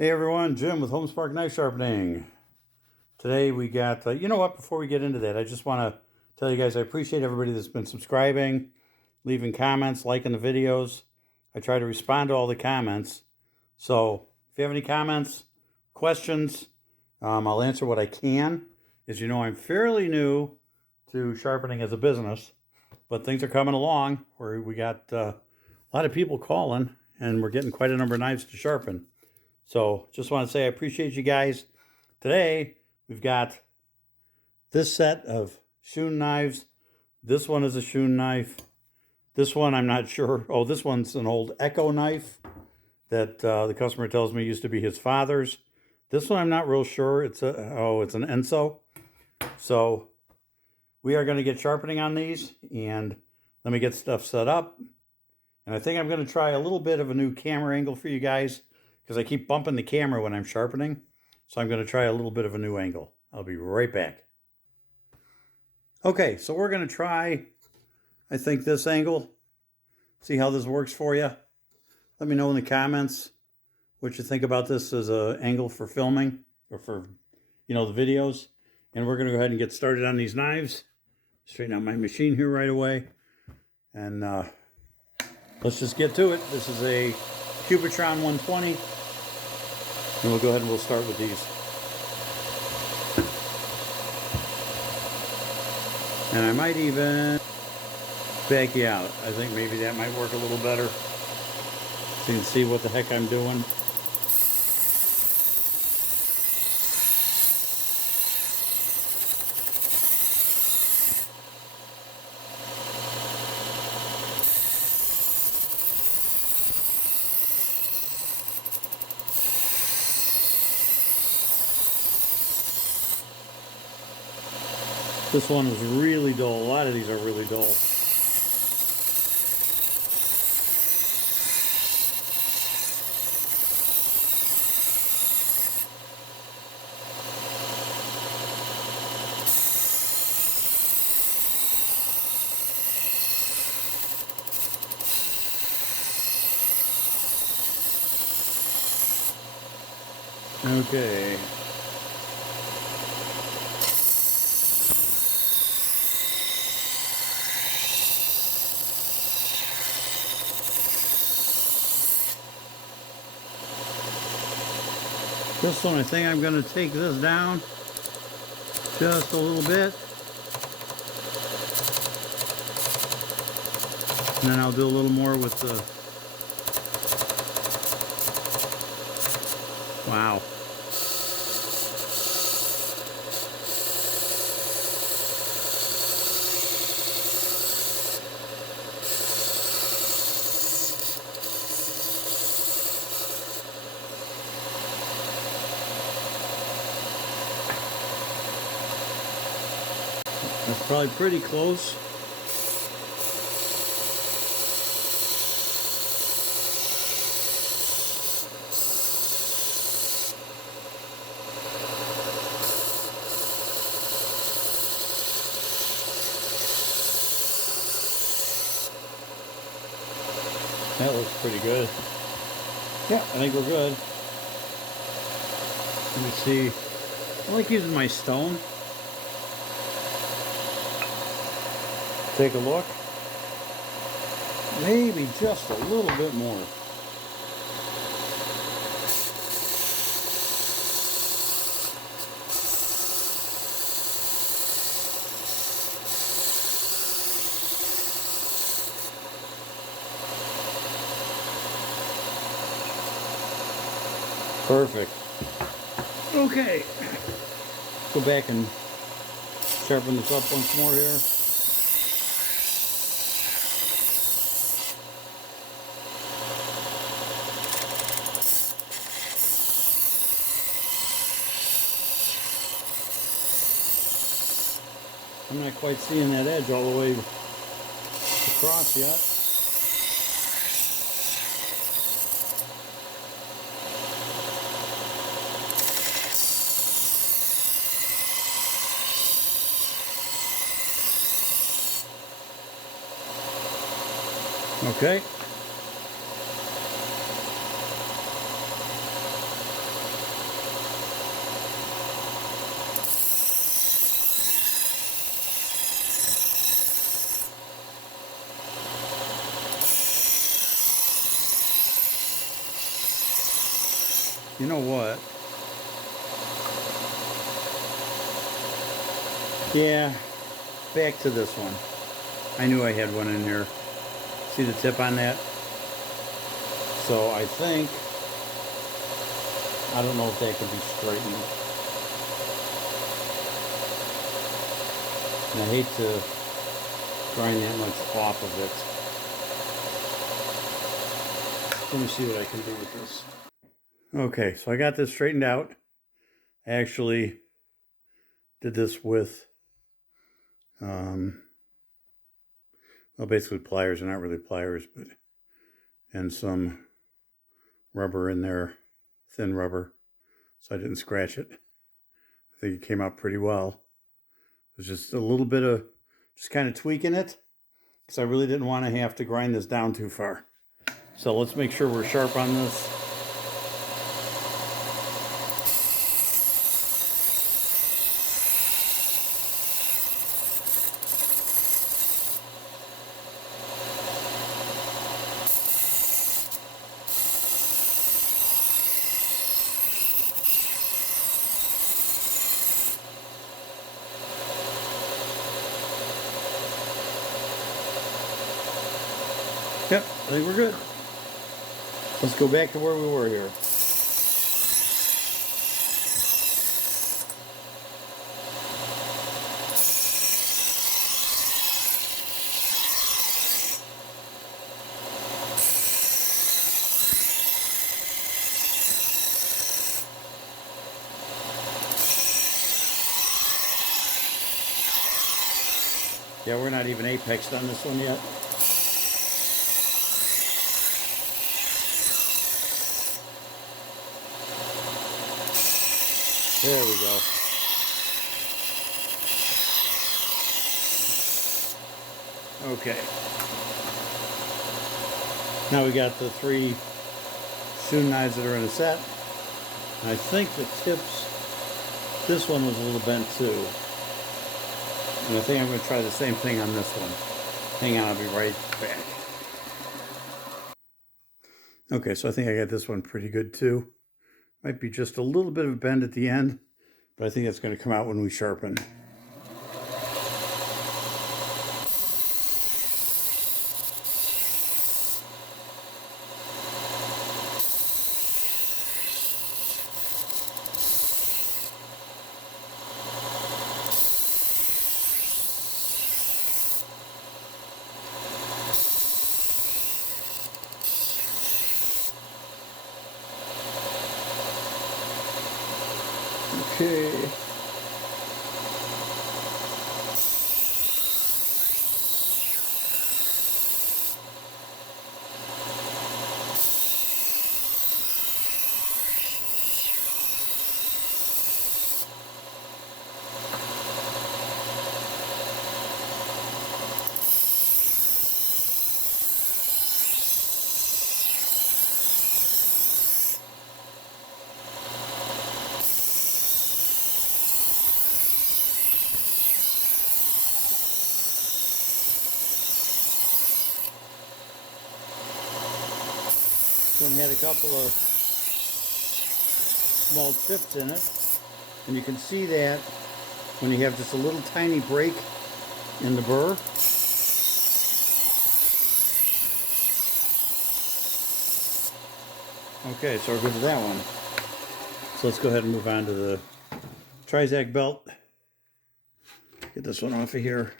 Hey everyone, Jim with Homespark Knife Sharpening. Today we got, you know what, before we get into that, I just want to tell you guys I appreciate everybody that's been subscribing, leaving comments, liking the videos. I try to respond to all the comments. So if you have any comments, questions, I'll answer what I can. As you know, I'm fairly new to sharpening as a business, but things are coming along where we got a lot of people calling and we're getting quite a number of knives to sharpen. So just want to say I appreciate you guys. Today, we've got this set of Shun knives. This one is a Shun knife. This one, I'm not sure. Oh, this one's an old Echo knife that the customer tells me used to be his father's. This one, I'm not real sure. It's an Enso. So we are going to get sharpening on these, and let me get stuff set up. And I think I'm going to try a little bit of a new camera angle for you guys, because I keep bumping the camera when I'm sharpening. So I'm going to try a little bit of a new angle. I'll be right back. Okay, so we're going to try, I think, this angle. See how this works for you. Let me know in the comments what you think about this as an angle for filming or for, the videos. And we're going to go ahead and get started on these knives. Straighten out my machine here right away. And let's just get to it. This is a Cubitron 120. And we'll go ahead and we'll start with these. And I might even back you out. I think maybe that might work a little better, so you can see what the heck I'm doing. This one is really dull. A lot of these are really dull. Okay. This one, I think I'm going to take this down just a little bit. And then I'll do a little more with the... Wow. That's probably pretty close. That looks pretty good. Yeah, I think we're good. Let me see. I like using my stone. Take a look. Maybe just a little bit more. Perfect. Okay. Go back and sharpen this up once more here. I'm not quite seeing that edge all the way across yet. Okay. You know what? Yeah, back to this one. I knew I had one in here. See the tip on that? So I think, I don't know if that could be straightened. And I hate to grind that much off of it. Let me see what I can do with this. Okay, so I got this straightened out. I actually did this with, well, basically pliers. They're not really pliers, but, and some rubber in there, thin rubber, so I didn't scratch it. I think it came out pretty well. It was just a little bit of just kind of tweaking it, because I really didn't want to have to grind this down too far. So let's make sure we're sharp on this. Yep, I think we're good. Let's go back to where we were here. Yeah, we're not even apexed on this one yet. There we go. Okay. Now we got the 3 Shun knives that are in a set. And I think the tips, this one was a little bent too. And I think I'm going to try the same thing on this one. Hang on, I'll be right back. Okay, so I think I got this one pretty good too. Might be just a little bit of a bend at the end, but I think that's going to come out when we sharpen. Okay. One had a couple of small chips in it, and you can see that when you have just a little tiny break in the burr. Okay, so we're good with that one. So let's go ahead and move on to the Trizag belt. Get this one off of here.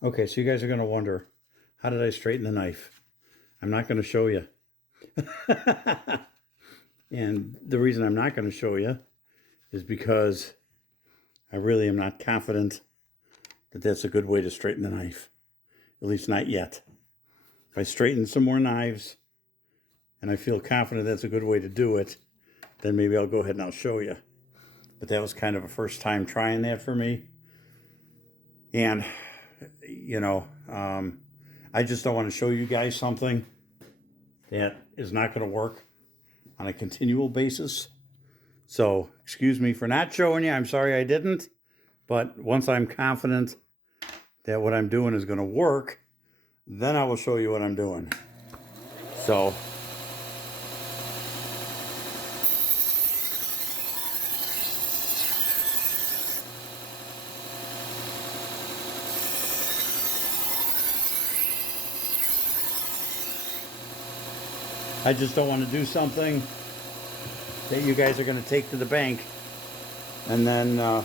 Okay, so you guys are going to wonder, how did I straighten the knife? I'm not going to show you. And the reason I'm not going to show you is because I really am not confident that that's a good way to straighten the knife. At least not yet. If I straighten some more knives and I feel confident that's a good way to do it, then maybe I'll go ahead and I'll show you. But that was kind of a first time trying that for me. And, you know, I just don't want to show you guys something that is not going to work on a continual basis. So, excuse me for not showing you. I'm sorry I didn't. But once I'm confident that what I'm doing is going to work, then I will show you what I'm doing. So I just don't want to do something that you guys are going to take to the bank and then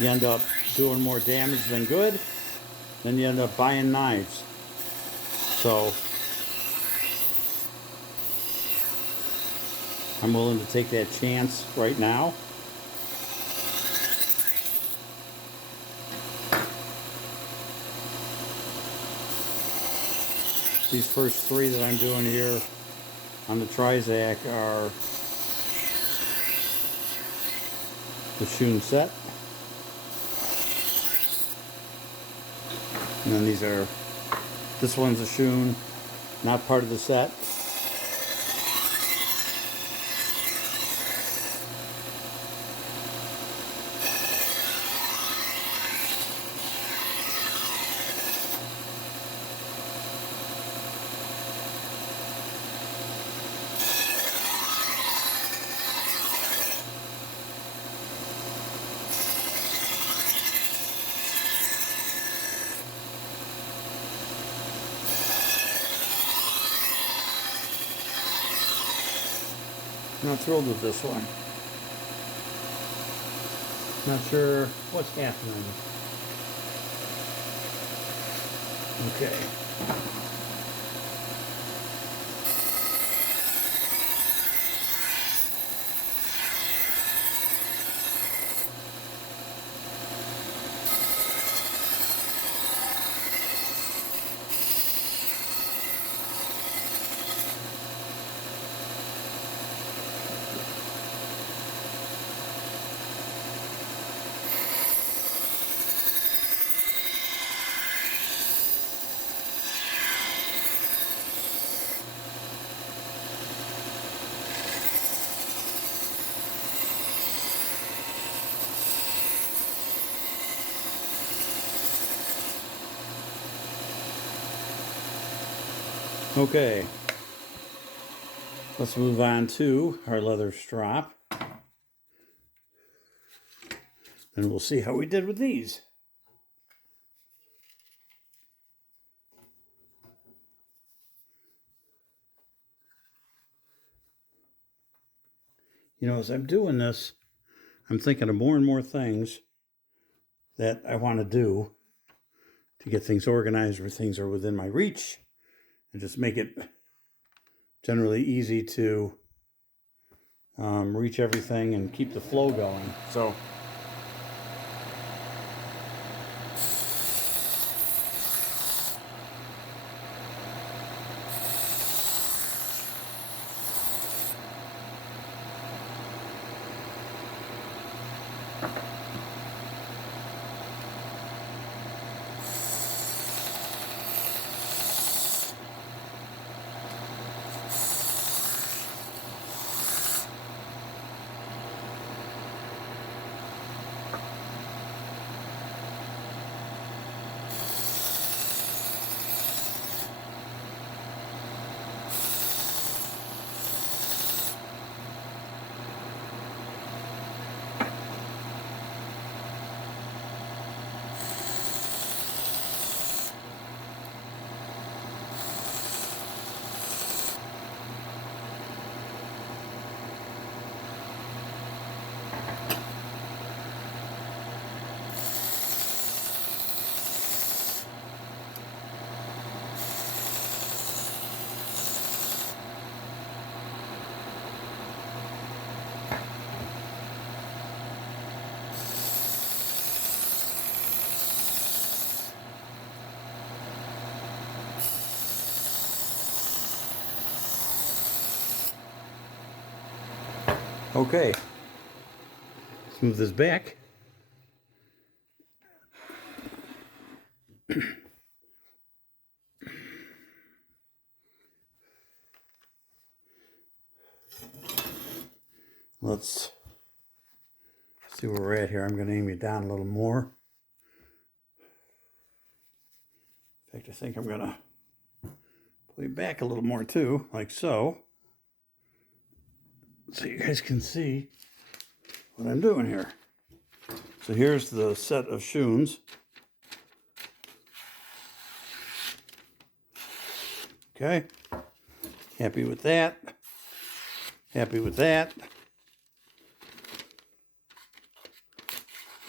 you end up doing more damage than good. Then you end up buying knives. So I'm willing to take that chance right now. These first three that I'm doing here on the Trizac are the Shun set. And then this one's a Shun, not part of the set. Not thrilled with this one. Not sure what's happening. Okay. Okay, let's move on to our leather strop, and we'll see how we did with these. You know, as I'm doing this, I'm thinking of more and more things that I want to do to get things organized where things are within my reach and just make it generally easy to reach everything and keep the flow going. So okay, let's move this back. Let's see where we're at here. I'm going to aim you down a little more. In fact, I think I'm going to pull you back a little more too, like so. So you guys can see what I'm doing here. So here's the set of Shuns. Okay. Happy with that. Happy with that.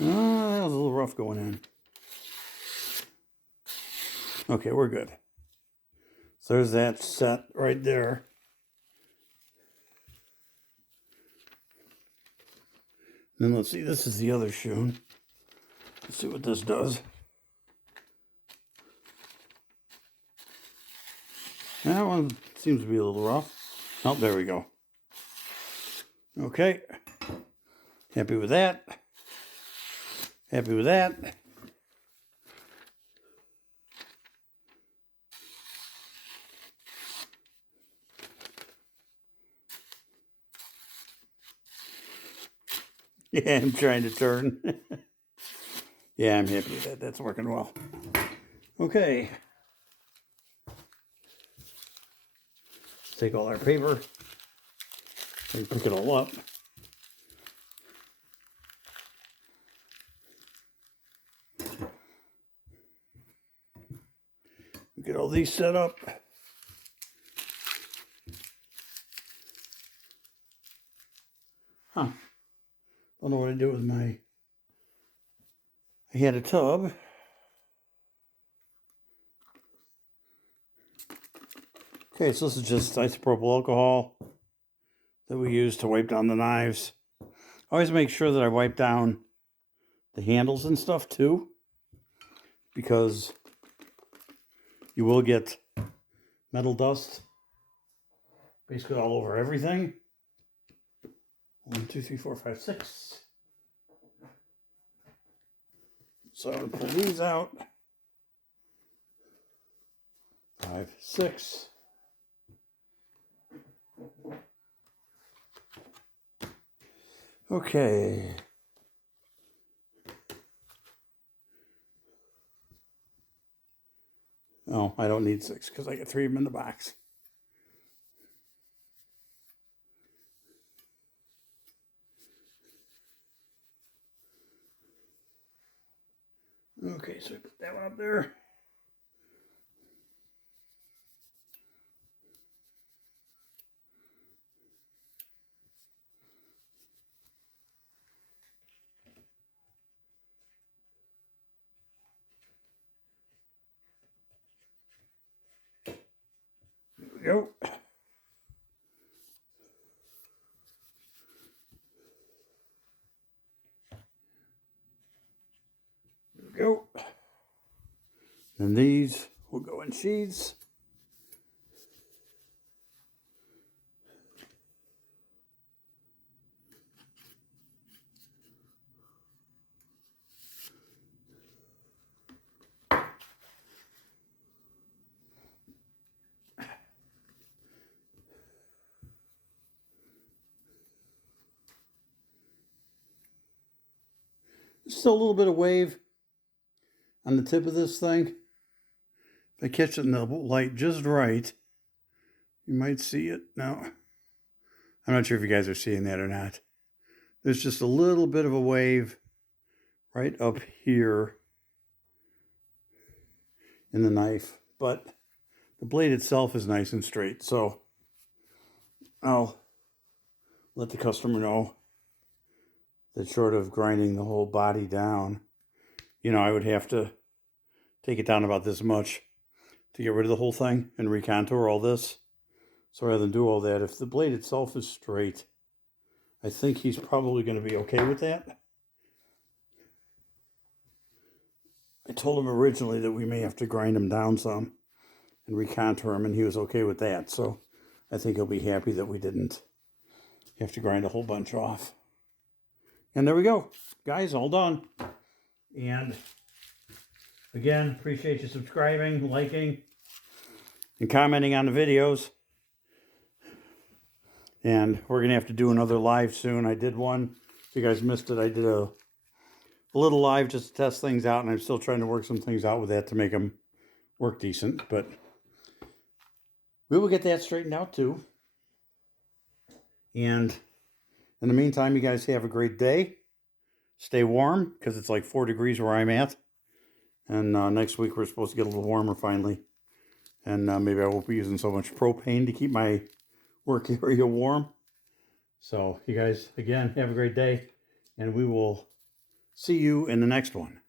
Oh, that was a little rough going in. Okay, we're good. So there's that set right there. And then let's see, this is the other Shun. Let's see what this does. That one seems to be a little rough. Oh, there we go. Okay. Happy with that. Happy with that. Yeah, I'm trying to turn. Yeah, I'm happy with that. That's working well. Okay. Let's take all our paper and pick it all up. Get all these set up. Huh. Don't know what to do with my... I had a tub. Okay, so this is just isopropyl alcohol that we use to wipe down the knives. I always make sure that I wipe down the handles and stuff too, because you will get metal dust basically all over everything. 1, 2, 3, 4, 5, 6. So I'm gonna pull these out. 5, 6. Okay. Oh, I don't need 6 because I get 3 of them in the box. Okay, so I put that one up there. There we go. There we go. And these will go in sheaths. Still a little bit of wave on the tip of this thing. If I catch it in the light just right, you might see it. Now, I'm not sure if you guys are seeing that or not. There's just a little bit of a wave right up here in the knife, but the blade itself is nice and straight, so I'll let the customer know that short of grinding the whole body down, you know, I would have to take it down about this much to get rid of the whole thing and recontour all this. So rather than do all that, if the blade itself is straight, I think he's probably going to be okay with that. I told him originally that we may have to grind him down some and recontour him, and he was okay with that. So I think he'll be happy that we didn't have to grind a whole bunch off. And there we go. Guys, all done. And again, appreciate you subscribing, liking, and commenting on the videos. And we're going to have to do another live soon. I did one. If you guys missed it, I did a little live just to test things out, and I'm still trying to work some things out with that to make them work decent. But we will get that straightened out too. And in the meantime, you guys have a great day. Stay warm, because it's like 4 degrees where I'm at. And next week we're supposed to get a little warmer finally. And maybe I won't be using so much propane to keep my work area warm. So you guys, again, have a great day. And we will see you in the next one.